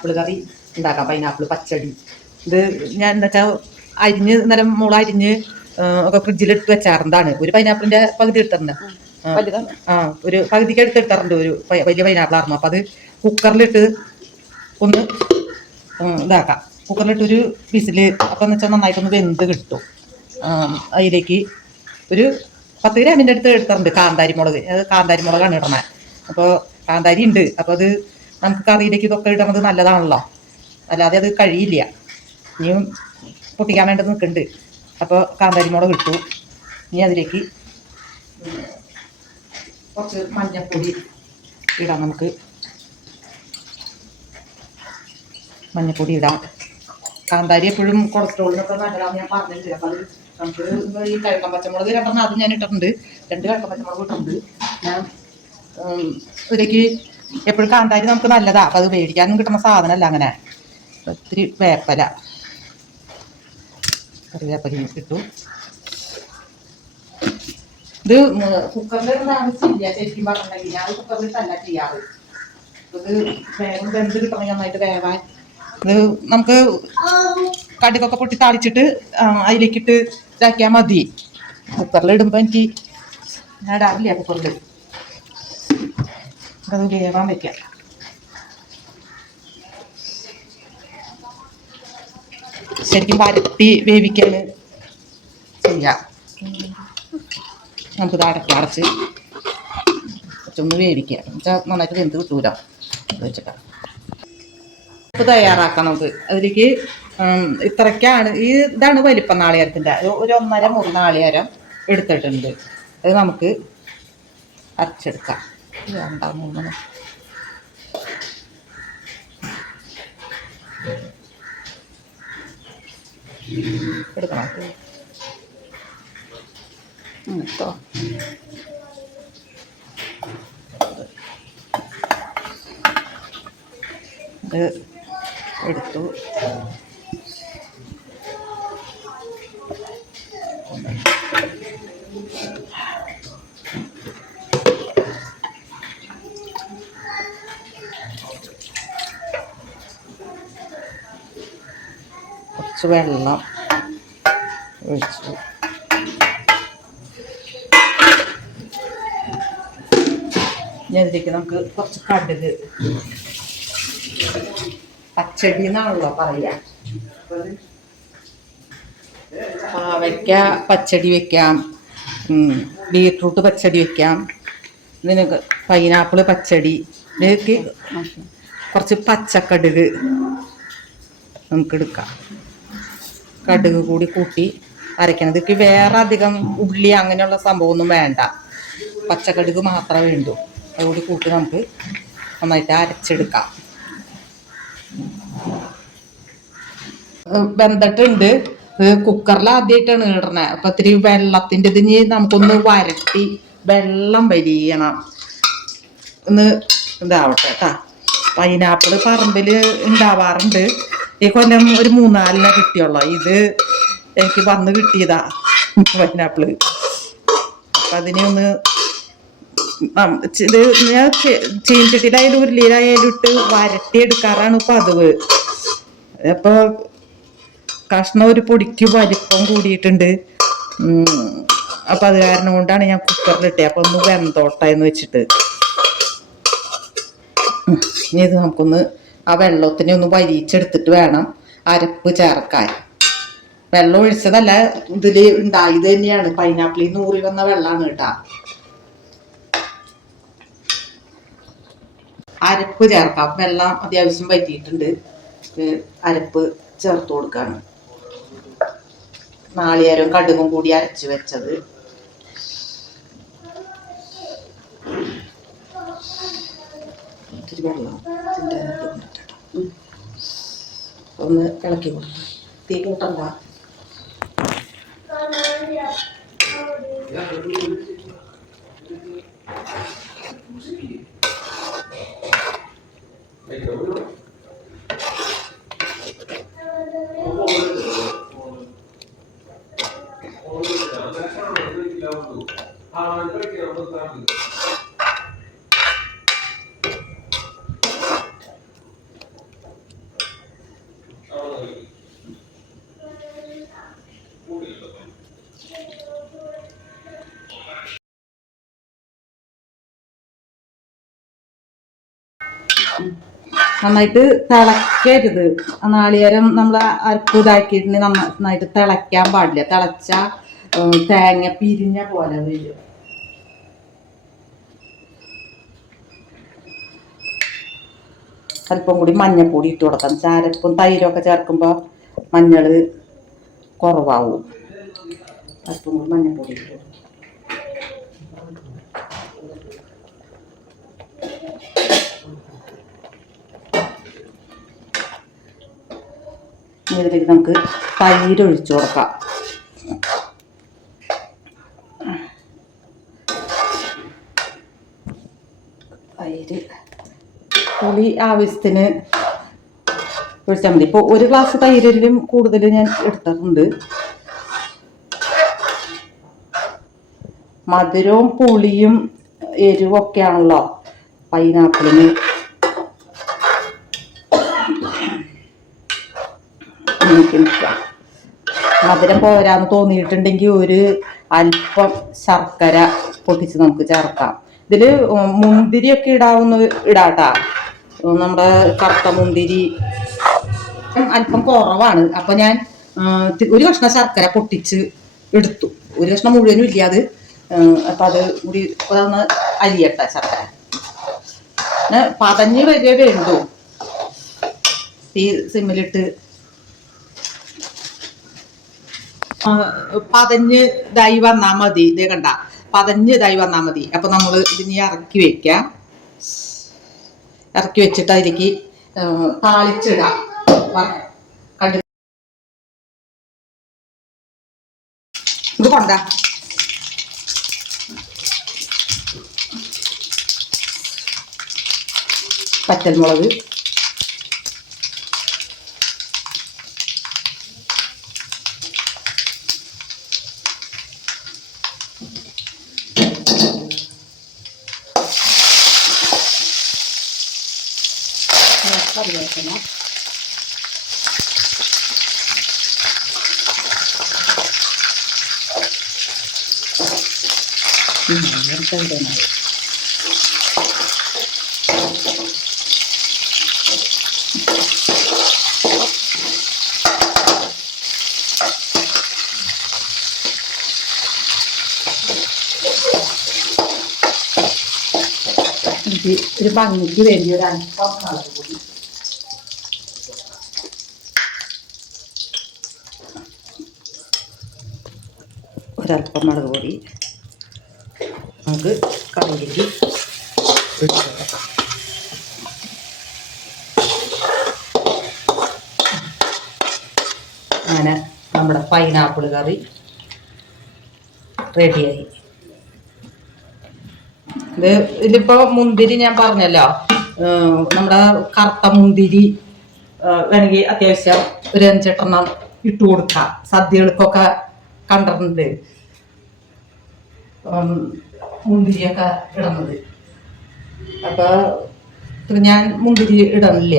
Pineapple കറി ഉണ്ടാക്കാം. Pineapple പച്ചടി ഇത് ഞാൻ എന്താ വെച്ചാൽ അരിഞ്ഞ് ഇന്നലെ മുള അരിഞ്ഞ് ഒക്കെ ഫ്രിഡ്ജിലിട്ട് വെച്ചാറുണ്ടാണ്. ഒരു പൈനാപ്പിളിന്റെ പകുതി എടുത്തിട്ടുണ്ട്. ഒരു പകുതിക്ക് എടുത്തിട്ടുണ്ട്. ഒരു വലിയ പൈനാപ്പിൾ ആയിരുന്നു. അപ്പം അത് കുക്കറിലിട്ട് ഒന്ന് ഇതാക്കാം. കുക്കറിലിട്ടൊരു വിസില് അപ്പം എന്ന് വെച്ചാൽ നന്നായിട്ടൊന്ന് വെന്ത് കിട്ടും. അതിലേക്ക് ഒരു 10 ഗ്രാമിൻ്റെ അടുത്ത് എടുത്തിട്ടുണ്ട് കാന്താരി മുളക്. അത് കാന്താരി മുളകാണ് ഇടണേ. അപ്പോൾ കാന്താരി ഉണ്ട്. അപ്പോൾ അത് നമുക്ക് കറിയിലേക്ക് ഇതൊക്കെ ഇടുന്നത് നല്ലതാണല്ലോ, അല്ലാതെ അത് കഴിയില്ല. ഇനിയും പൊട്ടിക്കാൻ വേണ്ടി നിൽക്കുന്നുണ്ട്. അപ്പോൾ കാന്താരി മുളക് ഇട്ടു. ഇനി അതിലേക്ക് കുറച്ച് മഞ്ഞൾപ്പൊടി ഇടാം. നമുക്ക് മഞ്ഞൾപ്പൊടി ഇടാം. കാന്താരി എപ്പോഴും കൊളസ്ട്രോളിനൊക്കെ നല്ലതാണെന്ന് ഞാൻ പറഞ്ഞിട്ടുണ്ട്. അപ്പം അത് നമുക്ക് ഈ കിഴക്കൻ പച്ചമുളക് 2 അത് ഞാൻ ഇട്ടിട്ടുണ്ട്. 2 കിഴക്കൻ പച്ചമുളക് ഇട്ടിട്ടുണ്ട്. ഞാൻ ഇതിലേക്ക് എപ്പോഴും കാന്താരി നമുക്ക് നല്ലതാണ്. അപ്പം അത് മേടിക്കാനും കിട്ടുന്ന സാധനമല്ല. അങ്ങനെ ഒത്തിരി വേപ്പല, കറിവേപ്പലയും ഇട്ടു. ഇത് കുക്കറിൽ ആവശ്യമില്ല ശരിക്കും പറഞ്ഞിട്ടുണ്ടെങ്കിൽ. ഞാൻ കുക്കറിൽ തന്നെ ചെയ്യാറ്. ഇത് വേഗം വെന്ത് കിട്ടണമെങ്കിൽ നന്നായിട്ട് വേവാൻ. ഇത് നമുക്ക് കടുകൊക്കെ പൊട്ടി താളിച്ചിട്ട് അതിലേക്കിട്ട് ഇതാക്കിയാൽ മതി. കുക്കറിൽ ഇടുമ്പോൾ എനിക്ക് ഞാൻ ഇടാറില്ല. കുക്കറിൽ അത് വേവാൻ വയ്ക്കാം. ശരിക്കും വരട്ടി വേവിക്കാൻ ചെയ്യാം. നമുക്കിത് അടച്ച് കുറച്ചൊന്ന് വേവിക്കാം. എന്നുവെച്ചാൽ നന്നായിട്ട് വെന്ത് കിട്ടൂല. വെച്ചിട്ടാ ഉപ്പ് തയ്യാറാക്കാം നമുക്ക്. അതിലേക്ക് ഇത്രയ്ക്കാണ് ഇതാണ് വലിപ്പം നാളികേരത്തിൻ്റെ. ഒരു 1.5 മുറി നാളികേരം എടുത്തിട്ടുണ്ട്. അത് നമുക്ക് അരച്ചെടുക്കാം. 2 3 എടുക്കണം കേട്ടോ. ഇത് എടുത്തു. കുറച്ച് വെള്ളം ഒഴിച്ചു. ഇനി അതിലേക്ക് നമുക്ക് കുറച്ച് കടുക്, പച്ചടി എന്നാണല്ലോ പറയുക. പാവയ്ക്ക പച്ചടി വെക്കാം, ബീട്രൂട്ട് പച്ചടി വെക്കാം, ഇതിനൊക്കെ പൈനാപ്പിൾ പച്ചടി. ഇതിലേക്ക് കുറച്ച് പച്ചക്കടുക് നമുക്കെടുക്കാം. കടുക് കൂടി കൂട്ടി അരയ്ക്കണം. ഇതിലേക്ക് വേറെ അധികം ഉള്ളി അങ്ങനെയുള്ള സംഭവമൊന്നും വേണ്ട. പച്ചക്കടുക് മാത്രമേ വേണ്ടൂ. അതുകൂടി കൂട്ടി നമുക്ക് നന്നായിട്ട് അരച്ചെടുക്കാം. വെന്തിട്ടുണ്ട്. കുക്കറിൽ ആദ്യമായിട്ടാണ് ഇടണേ. അപ്പം ഇത്തിരി വെള്ളത്തിൻ്റെ ഇതിന് നമുക്കൊന്ന് വരട്ടി വെള്ളം വലിയണം. ഒന്ന് ഇതാവട്ടെ കേട്ടാ. പൈനാപ്പിൾ പറമ്പിൽ ഉണ്ടാവാറുണ്ട്. ഈ കൊല്ലം ഒരു 3-4 കിട്ടിയുള്ളൂ. ഇത് എനിക്ക് വന്ന് കിട്ടിയതാ പൈനാപ്പിള്. അപ്പം അതിനെ ഒന്ന് ഇത് ഞാൻ ചീൻചട്ടിയിലായാലും ഉരുളിയിലായാലും ഇട്ട് വരട്ടിയെടുക്കാറാണ് പതിവ്. അപ്പോൾ കഷ്ണം ഒരു പൊടിക്ക് വലിപ്പം കൂടിയിട്ടുണ്ട്. അപ്പം അത് കാരണം കൊണ്ടാണ് ഞാൻ കുക്കറിലിട്ടേ. അപ്പം ഒന്ന് വെന്തോട്ട എന്ന് വെച്ചിട്ട്. ഇനി ഇത് നമുക്കൊന്ന് ആ വെള്ളത്തിനെ ഒന്ന് വലിച്ചെടുത്തിട്ട് വേണം അരപ്പ് ചേർക്കാൻ. വെള്ളം ഒഴിച്ചതല്ല, ഇതിൽ ഉണ്ടായത് തന്നെയാണ്. പൈനാപ്പിളിൽ നിന്ന് ഊറി വന്ന വെള്ളമാണ് കേട്ടാ. അരപ്പ് ചേർക്കാം. വെള്ളം അത്യാവശ്യം വറ്റിയിട്ടുണ്ട്. അരപ്പ് ചേർത്ത് കൊടുക്കാണ്. നാളികേരം കടുകും കൂടി അരച്ച് വെച്ചത്. ഇത്തിരി വെള്ളം ഒന്ന് ഇളക്കി കൊടുക്കും. തീ കൂട്ടണ്ട. നന്നായിട്ട് തിളക്കരുത്. നാളികേരം നമ്മൾ അരപ്പ് ഇതാക്കിയിട്ട് നന്നായിട്ട് തിളയ്ക്കാൻ പാടില്ല. തിളച്ച തേങ്ങ പിരിഞ്ഞ പോലെ വരും. അല്പം കൂടി മഞ്ഞപ്പൊടി ഇട്ട് കൊടുക്കാം. അരപ്പും തൈരൊക്കെ ചേർക്കുമ്പോൾ മഞ്ഞൾ കുറവാവും. അല്പം കൂടി മഞ്ഞപ്പൊടി ഇട്ട് കൊടുക്കാം. ഇതിലേക്ക് നമുക്ക് തൈര് ഒഴിച്ചു കൊടുക്കാം. തൈര് പുളി ആവശ്യത്തിന് ഒഴിച്ചാൽ മതി. ഇപ്പോൾ ഒരു ഗ്ലാസ് തൈരിലും കൂടുതൽ ഞാൻ എടുത്തിട്ടുണ്ട്. മധുരവും പുളിയും എരിവൊക്കെ ആണല്ലോ പൈനാപ്പിളിന്. മധുരം പോരാന്ന് തോന്നിയിട്ടുണ്ടെങ്കിൽ ഒരു അല്പം ശർക്കര പൊട്ടിച്ച് നമുക്ക് ചേർക്കാം. ഇതിൽ മുന്തിരിയൊക്കെ ഇടാട്ടാ. നമ്മുടെ കറുത്ത മുന്തിരി അല്പം കുറവാണ്. അപ്പം ഞാൻ ഒരു കഷ്ണം ശർക്കര പൊട്ടിച്ച് എടുത്തു. ഒരു കഷ്ണം മുഴുവനും ഇല്ല അത്. അപ്പം അത് കൂടി ഒന്ന് അരിയട്ടെ ശർക്കര. പതഞ്ഞ് വരെ വേണ്ടു. തീ സിമ്മിലിട്ട് പതഞ്ഞ് ഇതായി വന്നാൽ മതി. ഇതേ കണ്ട പതഞ്ഞ് ഇതായി വന്നാൽ മതി. അപ്പൊ നമ്മൾ ഇതിനി ഇറക്കി വെക്കാം. ഇറക്കി വെച്ചിട്ട് അതിലേക്ക് താളിച്ചിടാം. കണ്ടു ഇത് കൊണ്ട പച്ചമുളക്, കറിവേപ്പില, ഒരു ഭംഗിക്ക് വേണ്ടി ഒരു അല്പം മുളക് പൊടി, ഒരല്പം മുളക് പൊടി നമുക്ക് കറിയിലേക്ക് ഒഴിച്ചു കൊടുക്കാം. അങ്ങനെ നമ്മുടെ പൈനാപ്പിൾ കറി റെഡിയായി. ഇതിലിപ്പോ മുന്തിരി ഞാൻ പറഞ്ഞല്ലോ, നമ്മുടെ കറുത്ത മുന്തിരി വേണമെങ്കിൽ അത്യാവശ്യം ഒരു 5-8 ഇട്ട് കൊടുക്കാം. സദ്യകൾക്കൊക്കെ കണ്ടിട്ടുണ്ട് മുന്തിരിയൊക്കെ ഇടുന്നത്. അപ്പൊ ഞാൻ മുന്തിരി ഇടണില്ല.